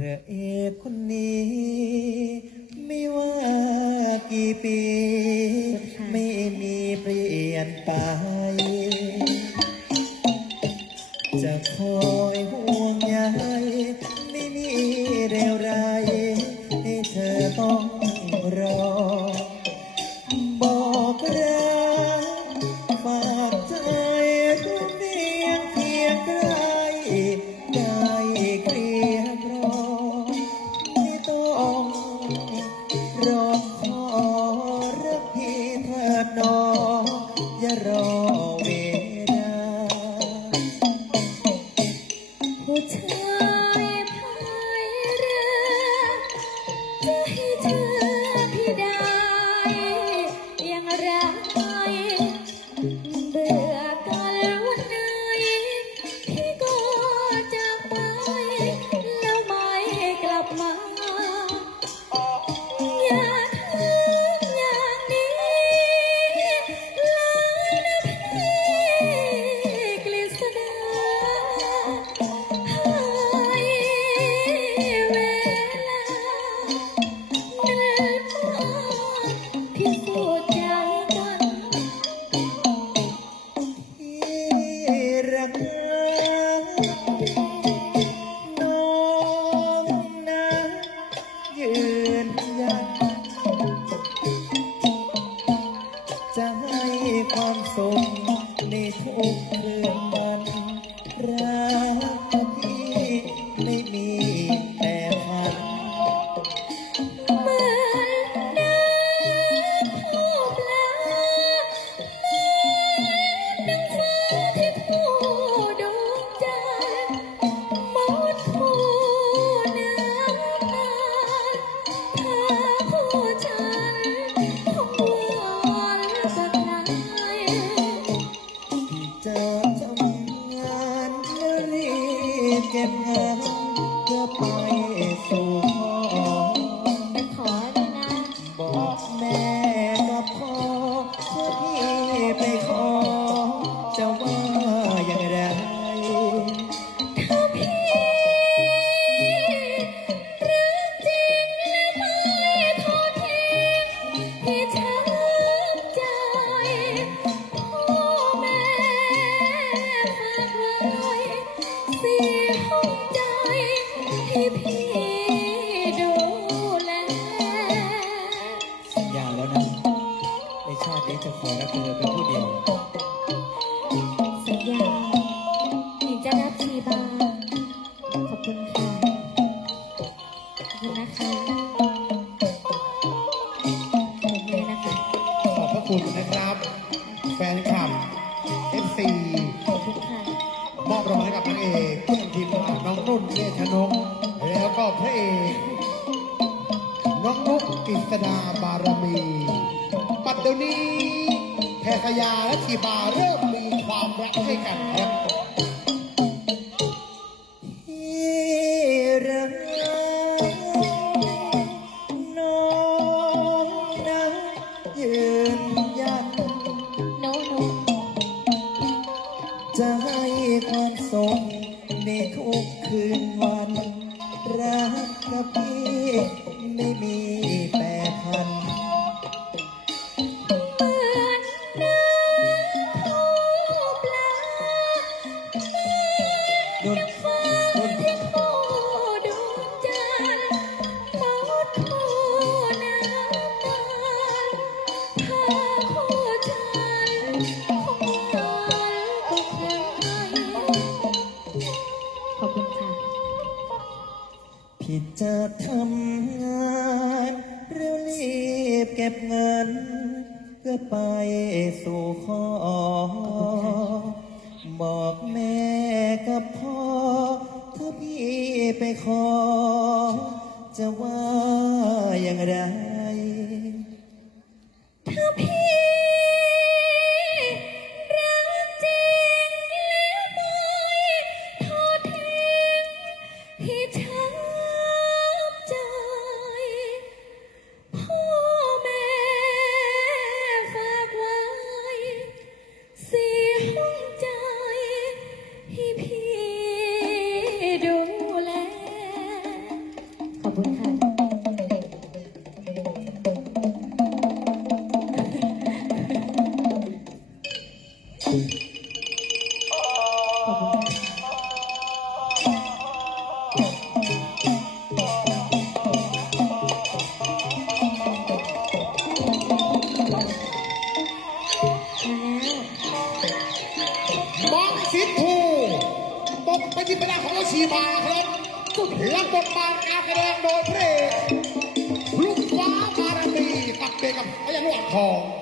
เธอเอกคนนี้ ไม่ว่ากี่ปี ไม่มีเปลี่ยนไป ผู้ชายพายเรือจะให้เธอพี่ได้ย่างไร You. จะขอรักเธอเป็นผู้เดียว สัญญาหญิงจะรับชีบา ขอบคุณค่ะ ขอบคุณนะคะขอบคุณนะคะ ขอบพระคุณนะครับ แฟนคลับ FC ขอบคุณค่ะมอบรางวัลให้กับนางเอกผู้นทีมงานน้องนุ่นเนชนกแล้วก็พระเอก น้องนุกกฤษดาบารมี ปัจจุบันนี้แพรสยาและชีบาเริ่มมีความรักให้กันครับที่รักน้องนะยืนยันโนโนจะให้ความสุขในทุกคืนวัน รักกับพี่ ไม่มีแปรพันเหมือนน้ำผู้ปลานุ่นฟ้านุ่นที่ผู้ดวงจันทร์หมดผู้น้ำตาลเธอคู่ฉันคงวันก็ใครขอบคุณค่ะพี่จะทำงานเร็วรี บเก็บเงิน เพื่อไปสู่ขอ บอกแม่กับพ่อ ถ้าพี่ไปขอ จะว่าอย่างไร ถ้าพี่ ตกไปที่เวลาของเราชีมาครับรับบทบาทการแสดงโดยพระเอกลูกฟ้าบารมีตักเตกับพยัญชนะทอง